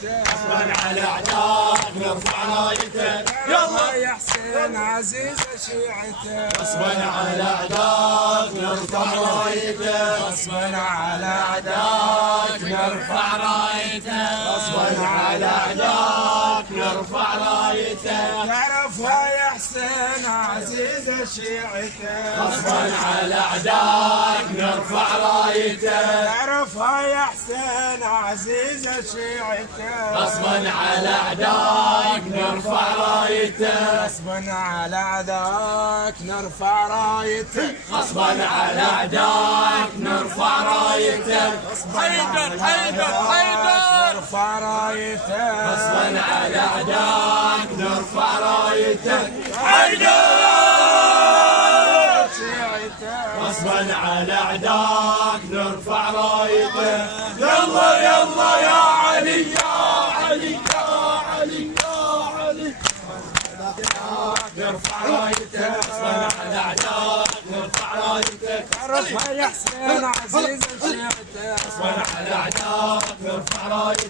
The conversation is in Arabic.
شيعته غصبا على اعدائك نرفع رايته يلا يا حسين عزيز شيعته غصبا على اعدائك نرفع رايته غصبا على اعدائك نرفع رايته غصبا على اعدائك نرفع رايته تعرفها يا حسين عزيز شيعته غصبا على اعدائك نرفع رايته تعرفها يا حسين عزيز شيعته غصبا على اعدائك نرفع رايته غصبا على اعدائك نرفع رايته غصبا على اعدائك نرفع رايته حيدر حيدر حيدر نرفع رايته غصبا على اعدائك نرفع رايته حيدر شيعته غصبا على اعدائك نرفع رايته يلا يلا يا علي يا علي يا علي يا علي نرفع رايته غصبا على اعدائك نرفع رايته تعرفها يا حسين عزيز شيعته غصبا على اعدائك نرفع رايته